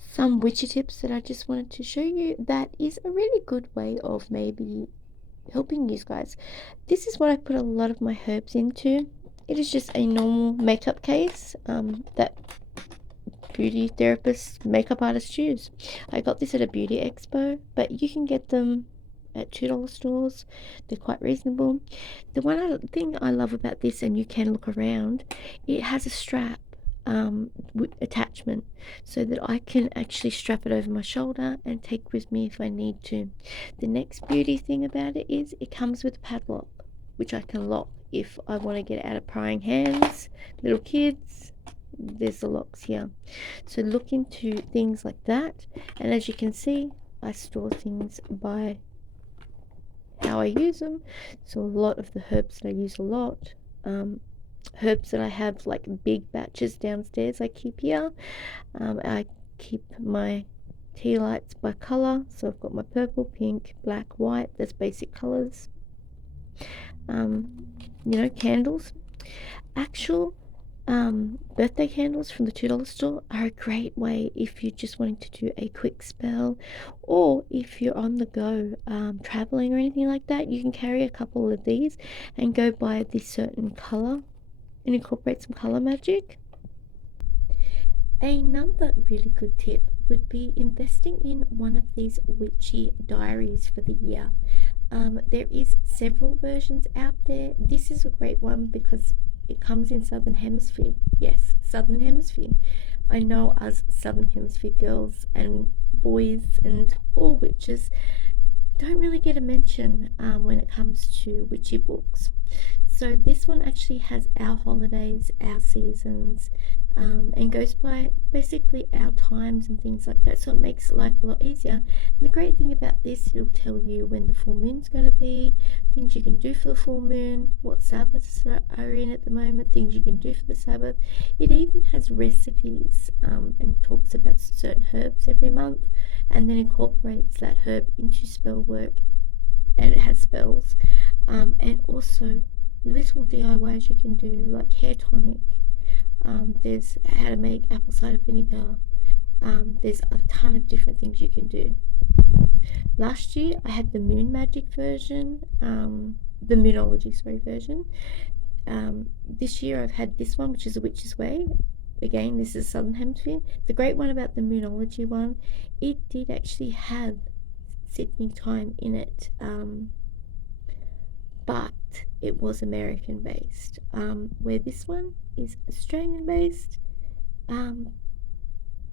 some witchy tips that I just wanted to show you that is a really good way of maybe helping you guys. This is what I put a lot of my herbs into. It is just a normal makeup case that beauty therapists, makeup artists use. I got this at a beauty expo, but you can get them at $2 stores. They're quite reasonable. The one other thing I love about this, and you can look around, it has a strap attachment so that I can actually strap it over my shoulder and take with me if I need to. The next beauty thing about it is it comes with a padlock, which I can lock if I want to get out of prying hands, little kids. There's the locks here, so look into things like that. And as you can see, I store things by how I use them. So a lot of the herbs that I use a lot, herbs that I have like big batches downstairs, I keep here. I keep my tea lights by color, so I've got my purple, pink, black, white. That's basic colors. Candles. Actual birthday candles from the $2 store are a great way if you're just wanting to do a quick spell, or if you're on the go, traveling or anything like that. You can carry a couple of these and go by this certain color and incorporate some color magic. Another really good tip would be investing in one of these witchy diaries for the year. There is several versions out there. This is a great one because it comes in Southern Hemisphere. Yes, Southern Hemisphere. I know us Southern Hemisphere girls and boys and all witches don't really get a mention when it comes to witchy books. So this one actually has our holidays, our seasons, and goes by basically our times and things like that. So it makes life a lot easier. And the great thing about this, it'll tell you when the full moon's going to be, things you can do for the full moon, what Sabbaths are in at the moment, things you can do for the Sabbath. It even has recipes and talks about certain herbs every month, and then incorporates that herb into spell work, and it has spells, and also little DIYs you can do, like hair tonic. There's how to make apple cider vinegar. There's a ton of different things you can do. Last year I had the moon magic version, the moonology version. This year I've had this one, which is a witch's way. Again, this is Southern Hemisphere. The great one about the moonology one, it did actually have Sydney time in it, but it was American based, where this one is Australian based.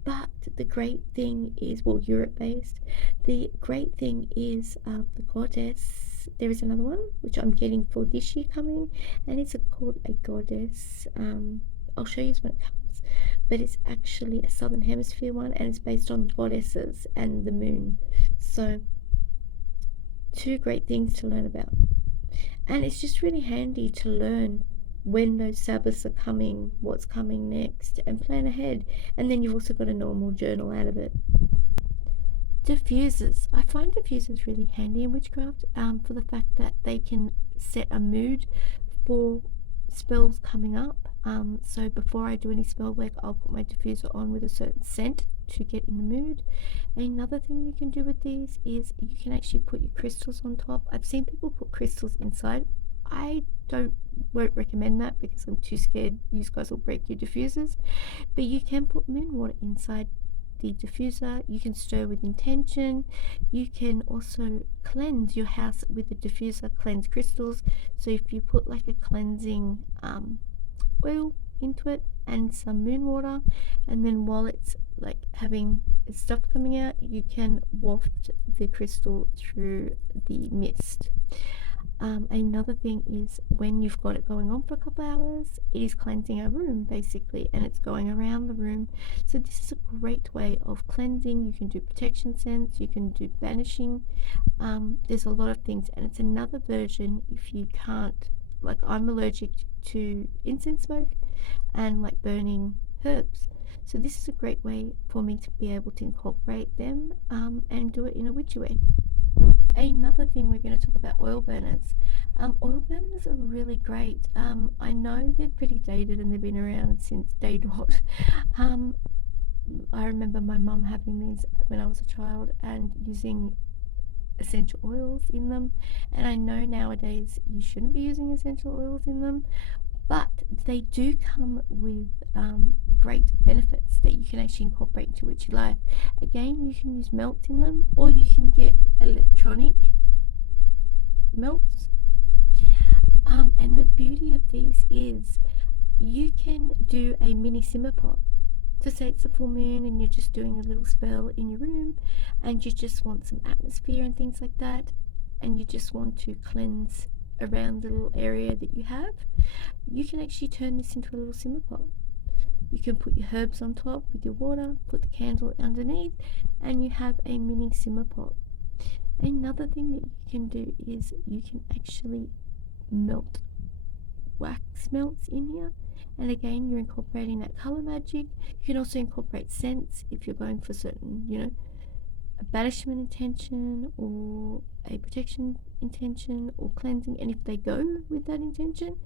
But the great thing is, well, Europe based. The great thing is the goddess. There is another one which I'm getting for this year coming, and it's called a goddess. I'll show you when it comes, but it's actually a Southern Hemisphere one, and it's based on goddesses and the moon. So two great things to learn about, and it's just really handy to learn when those Sabbaths are coming, what's coming next, and plan ahead. And then you've also got a normal journal out of it. Diffusers. I find diffusers really handy in witchcraft, for the fact that they can set a mood for spells coming up. So before I do any spell work, I'll put my diffuser on with a certain scent to get in the mood. Another thing you can do with these is you can actually put your crystals on top. I've seen people put crystals inside. I won't recommend that because I'm too scared you guys will break your diffusers. But you can put moon water inside the diffuser. You can stir with intention. You can also cleanse your house with the diffuser, cleanse crystals. So if you put like a cleansing oil into it and some moon water, and then while it's like having stuff coming out, you can waft the crystal through the mist. Another thing is when you've got it going on for a couple hours, it is cleansing a room basically, and it's going around the room. So this is a great way of cleansing. You can do protection scents, you can do banishing. There's a lot of things, and it's another version if you can't, like I'm allergic to incense smoke and like burning herbs. So this is a great way for me to be able to incorporate them and do it in a witchy way. Another thing we're going to talk about, oil burners. Oil burners are really great. I know they're pretty dated and they've been around since day dot. I remember my mum having these when I was a child and using essential oils in them, and I know nowadays you shouldn't be using essential oils in them, but they do come with great benefits that you can actually incorporate into Witchy life. Again, you can use melts in them, or you can get electronic melts. And the beauty of these is you can do a mini simmer pot. So say it's the full moon and you're just doing a little spell in your room and you just want some atmosphere and things like that, and you just want to cleanse around the little area that you have, you can actually turn this into a little simmer pot. You can put your herbs on top with your water, put the candle underneath, and you have a mini simmer pot. Another thing that you can do is you can actually melt wax melts in here, and again you're incorporating that color magic. You can also incorporate scents if you're going for certain, a banishment intention or a protection intention or cleansing, and if they go with that intention,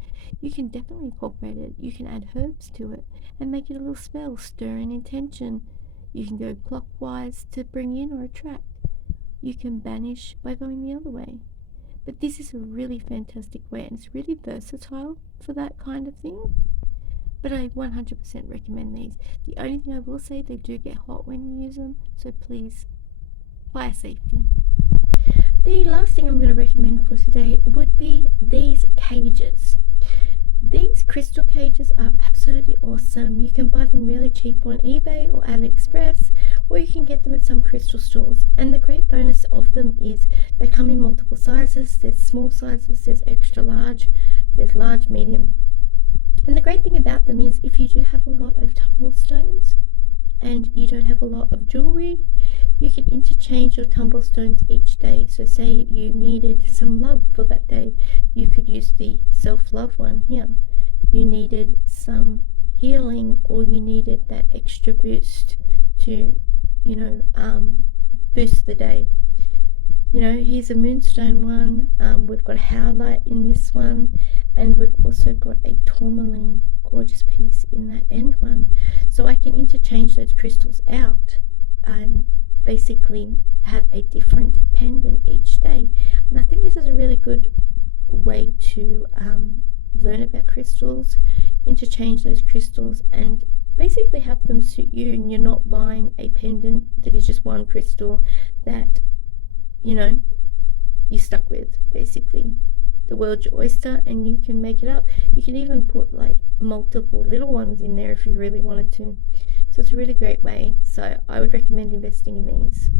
you can definitely incorporate it. You can add herbs to it and make it a little spell, stir an intention. You can go clockwise to bring in or attract. You can banish by going the other way. But this is a really fantastic way, and it's really versatile for that kind of thing. But I 100% recommend these. The only thing I will say, they do get hot when you use them, so please, fire safety. The last thing I'm going to recommend for today would be these cages. These crystal cages are absolutely awesome. You can buy them really cheap on eBay or AliExpress, or you can get them at some crystal stores. And the great bonus of them is they come in multiple sizes. There's small sizes, there's extra large, there's large, medium. And the great thing about them is if you do have a lot of tumble stones and you don't have a lot of jewelry, you can interchange your tumble stones each day. So say you needed some love for that day, you could use the self-love one here. You needed some healing, or you needed that extra boost to, boost the day. Here's a moonstone one. We've got a howlite in this one, and we've also got a tourmaline, gorgeous piece in that end one. So I can interchange those crystals out and basically have a different pendant each day. And I think this is a really good way to learn about crystals, interchange those crystals, and basically have them suit you, and you're not buying a pendant that is just one crystal that you're stuck with. Basically, the world's your oyster and you can make it up. You can even put like multiple little ones in there if you really wanted to. So it's a really great way. So I would recommend investing in these.